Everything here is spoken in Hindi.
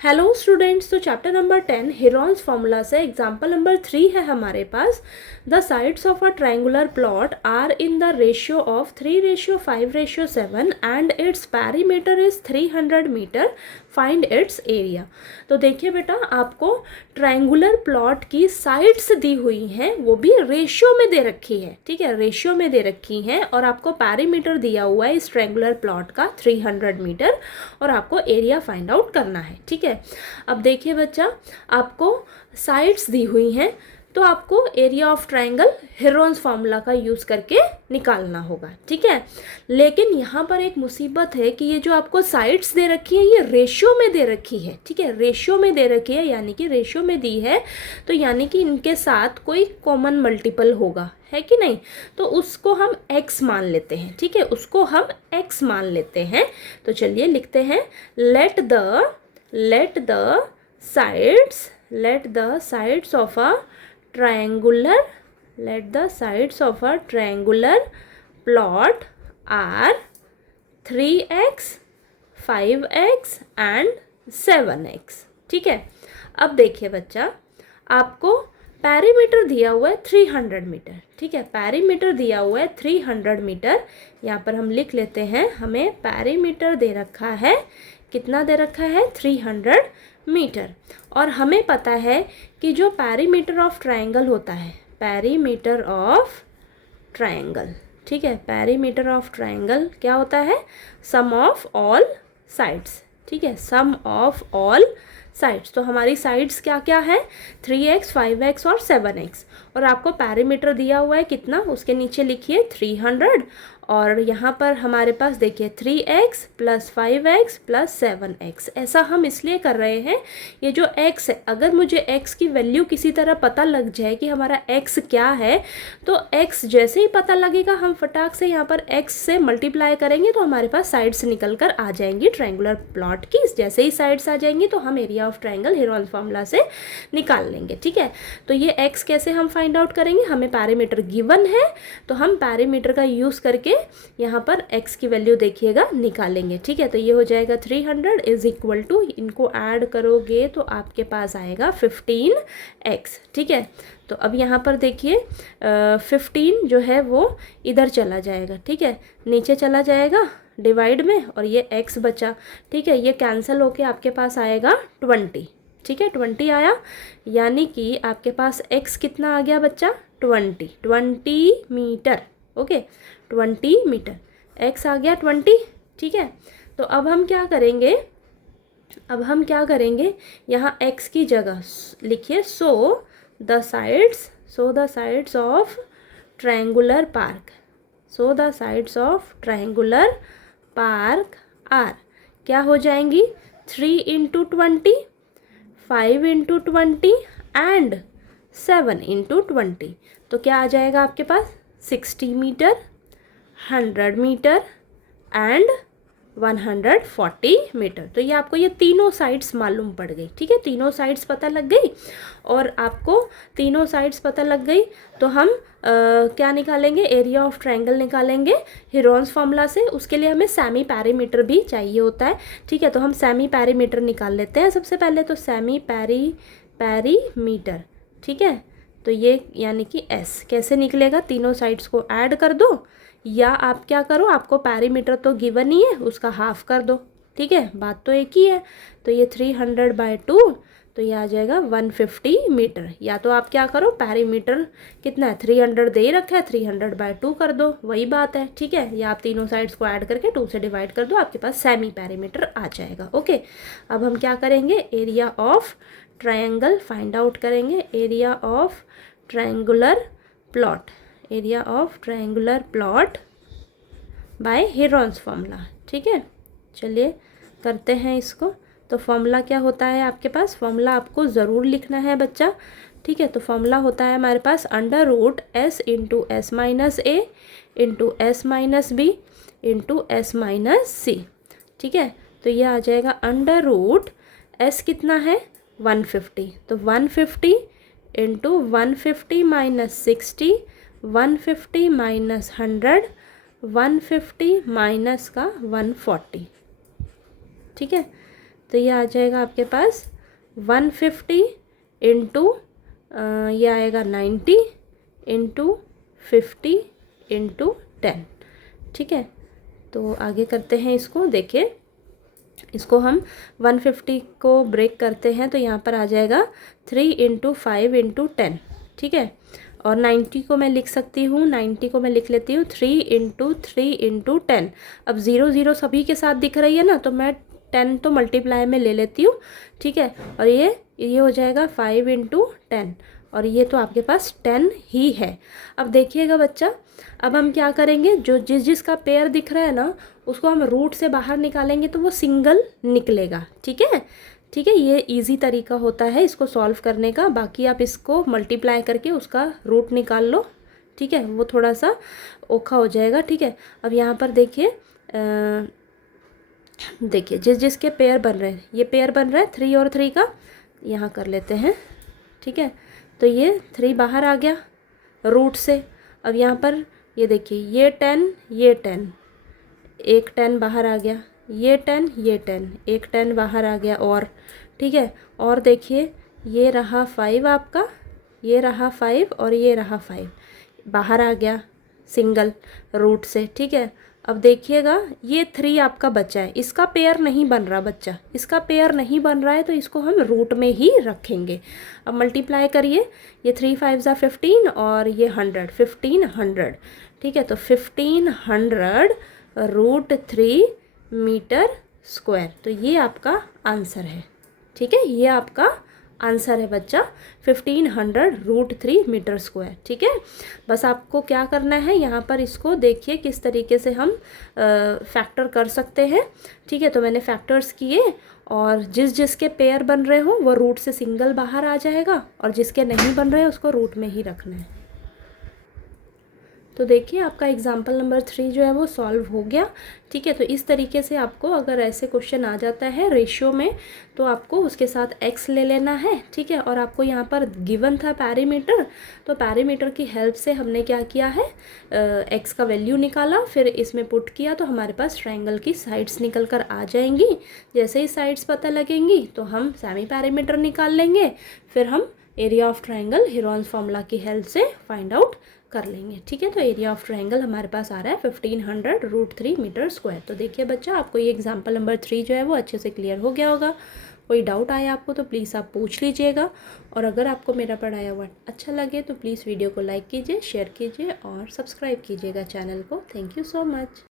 हेलो स्टूडेंट्स, तो चैप्टर नंबर 10 हेरॉन्स फार्मूला से एग्जाम्पल नंबर 3 है हमारे पास। The sides of a triangular plot are in the ratio of 3:5:7 and its perimeter is 300 metre, find its area. तो देखिए बेटा, आपको ट्रायंगुलर प्लॉट की साइड्स दी हुई हैं, वो भी रेशियो में दे रखी है। ठीक है, रेशियो में दे रखी हैं और आपको पैरीमीटर दिया हुआ है इस ट्रायंगुलर प्लॉट का 300 मीटर और आपको एरिया फाइंड आउट करना है। ठीक है, अब देखिए बच्चा, आपको साइड्स दी हुई हैं तो आपको area of triangle Heron's formula का यूज़ करके निकालना होगा। ठीक है, लेकिन यहाँ पर एक मुसीबत है कि ये जो आपको साइड्स दे रखी है ये रेशियो में दे रखी है। ठीक है, रेशियो में दे रखी है, यानी कि रेशियो में दी है तो यानी कि इनके साथ कोई कॉमन मल्टीपल होगा, है कि नहीं। तो उसको हम x मान लेते हैं। ठीक है, उसको हम x मान लेते हैं। तो चलिए लिखते हैं, let the sides of a triangular plot are 3x, 5x and 7x। ठीक है, अब देखिए बच्चा, आपको पैरीमीटर दिया हुआ है 300 मीटर। ठीक है, पैरीमीटर दिया हुआ है 300 मीटर। यहाँ पर हम लिख लेते हैं, हमें पैरीमीटर दे रखा है, कितना दे रखा है, 300 मीटर। और हमें पता है कि जो पैरीमीटर ऑफ ट्रायंगल होता है, पैरीमीटर ऑफ ट्रायंगल, ठीक है, पैरीमीटर ऑफ ट्रायंगल क्या होता है, सम ऑफ ऑल साइड्स। ठीक है, सम ऑफ ऑल साइड्स। तो हमारी साइड्स क्या क्या है, 3x, 5x और 7x। और आपको पैरीमीटर दिया हुआ है कितना, उसके नीचे लिखिए 300। और यहाँ पर हमारे पास देखिए 3x + 5x + 7x। ऐसा हम इसलिए कर रहे हैं, ये जो x है, अगर मुझे x की वैल्यू किसी तरह पता लग जाए कि हमारा x क्या है, तो x जैसे ही पता लगेगा हम फटाक से यहाँ पर x से मल्टीप्लाई करेंगे तो हमारे पास साइड्स निकल कर आ जाएंगी ट्रायंगुलर प्लॉट की। जैसे ही साइड्स आ जाएंगी तो हम area of triangle Heron's formula से निकाल लेंगे। ठीक है, तो ये x कैसे हम फाइंड आउट करेंगे, हमें पैरीमीटर गिवन है तो हम पैरीमीटर का यूज़ करके यहाँ पर x की वैल्यू देखिएगा निकालेंगे। ठीक है, तो ये हो जाएगा 300 = इनको ऐड करोगे तो आपके पास आएगा 15x। ठीक है, तो अब यहाँ पर देखिए 15 जो है वो इधर चला जाएगा। ठीक है, नीचे चला जाएगा डिवाइड में और ये x बचा। ठीक है, ये कैंसिल होके आपके पास आएगा 20। ठीक है, 20 आया, यानी कि आपके पास x कितना आ गया बच्चा, 20 मीटर। ओके, 20 मीटर, x आ गया 20। ठीक है, तो अब हम क्या करेंगे, यहाँ x की जगह लिखिए so the sides of triangular park are क्या हो जाएंगी, 3 × 20, 5 × 20 एंड 7 × 20। तो क्या आ जाएगा आपके पास, 60 मीटर, 100 मीटर एंड 140 मीटर। तो ये आपको ये तीनों साइड्स मालूम पड़ गई। ठीक है, तीनों साइड्स पता लग गई और आपको तीनों साइड्स पता लग गई तो हम क्या निकालेंगे, एरिया ऑफ ट्रायंगल निकालेंगे हेरॉन्स फार्मूला से। उसके लिए हमें सेमी पैरीमीटर भी चाहिए होता है। ठीक है, तो हम सेमी पैरीमीटर निकाल लेते हैं सबसे पहले। तो सेमी पैरीमीटर, ठीक है, तो ये यानी कि s कैसे निकलेगा, तीनों साइड्स को ऐड कर दो या आप क्या करो, आपको पैरीमीटर तो गिवन ही है, उसका हाफ कर दो। ठीक है, बात तो एक ही है। तो ये 300/2, तो ये आ जाएगा 150 मीटर। या तो आप क्या करो, पैरीमीटर कितना है, 300 दे ही रखा है, 300/2 कर दो, वही बात है। ठीक है, या आप तीनों साइड्स को ऐड करके 2 से डिवाइड कर दो, आपके पास सेमी पैरीमीटर आ जाएगा। ओके, अब हम क्या करेंगे, area of triangle find out करेंगे, area of triangular plot by Heron's formula. ठीक है, चलिए करते हैं इसको। तो फॉर्मूला क्या होता है आपके पास, फॉर्मूला आपको ज़रूर लिखना है बच्चा। ठीक है, तो फॉर्मूला होता है हमारे पास √s × s - a × s - b × s - c। ठीक है, तो ये आ जाएगा √s कितना है, 150। तो 150 × 150 - 60, 150 - 100, 150 - 140। ठीक है, तो ये आ जाएगा आपके पास 150 इंटू ये आएगा 90 इंटू 50 इंटू 10। ठीक है, तो आगे करते हैं इसको। देखिए इसको हम 150 को ब्रेक करते हैं तो यहाँ पर आ जाएगा 3 इंटू 5 इंटू 10। ठीक है, और 90 को मैं लिख सकती हूँ, 90 को मैं लिख लेती हूँ 3 इंटू 3 इंटू 10। अब 0 0 सभी के साथ दिख रही है ना, तो मैं 10 तो मल्टीप्लाई में ले लेती हूँ। ठीक है, और ये हो जाएगा 5 इंटू 10, और ये तो आपके पास 10 ही है। अब देखिएगा बच्चा, अब हम क्या करेंगे, जो जिसका पेयर दिख रहा है ना उसको हम रूट से बाहर निकालेंगे तो वो सिंगल निकलेगा। ठीक है, ठीक है, ये इजी तरीका होता है इसको सॉल्व करने का। बाकी आप इसको मल्टीप्लाई करके उसका रूट निकाल लो। ठीक है, वो थोड़ा सा औखा हो जाएगा। ठीक है, अब यहाँ पर देखिए देखिए जिसके पेयर बन रहे हैं, ये पेयर बन रहा है 3 और 3 का, यहाँ कर लेते हैं। ठीक है, तो ये 3 बाहर आ गया रूट से। अब यहाँ पर ये देखिए ये 10 ये 10, एक 10 बाहर आ गया, ये 10 ये 10, एक 10 बाहर आ गया। और ठीक है, और देखिए ये रहा 5 आपका, ये रहा 5 और ये रहा 5 बाहर आ गया सिंगल रूट से। ठीक है, अब देखिएगा ये 3 आपका बचा है, इसका पेयर नहीं बन रहा बच्चा, इसका पेयर नहीं बन रहा है तो इसको हम रूट में ही रखेंगे। अब मल्टीप्लाई करिए, ये 3 5 ज़ा 15 और ये 100, 1500। ठीक है, तो 1500 रूट 3 मीटर स्क्वायर, तो ये आपका आंसर है। ठीक है, ये आपका आंसर है बच्चा, 1500 रूट 3 मीटर स्क्वायर। ठीक है, बस आपको क्या करना है, यहाँ पर इसको देखिए किस तरीके से हम फैक्टर कर सकते हैं। ठीक है, तो मैंने फैक्टर्स किए, और जिसके पेयर बन रहे हो वो रूट से सिंगल बाहर आ जाएगा, और जिसके नहीं बन रहे उसको रूट में ही रखना है। तो देखिए आपका एग्जाम्पल नंबर 3 जो है वो सॉल्व हो गया। ठीक है, तो इस तरीके से आपको अगर ऐसे क्वेश्चन आ जाता है रेशियो में, तो आपको उसके साथ x ले लेना है। ठीक है, और आपको यहाँ पर गिवन था पैरीमीटर, तो पैरीमीटर की हेल्प से हमने क्या किया है, x का वैल्यू निकाला, फिर इसमें पुट किया, तो हमारे पास ट्रायंगल की साइड्स निकल कर आ जाएंगी। जैसे ही साइड्स पता लगेंगी तो हम सेमी पैरीमीटर निकाल लेंगे, फिर हम area of triangle Heron's formula की हेल्प से फाइंड आउट कर लेंगे। ठीक है, तो एरिया ऑफ ट्रायंगल हमारे पास आ रहा है 1500 रूट 3 मीटर स्क्वायर। तो देखिए बच्चा, आपको ये एग्जाम्पल नंबर 3 जो है वो अच्छे से क्लियर हो गया होगा। कोई डाउट आया आपको तो प्लीज़ आप पूछ लीजिएगा, और अगर आपको मेरा पढ़ाया हुआ अच्छा लगे तो प्लीज़ वीडियो को लाइक कीजिए, शेयर कीजिए और सब्सक्राइब कीजिएगा चैनल को। Thank you so much.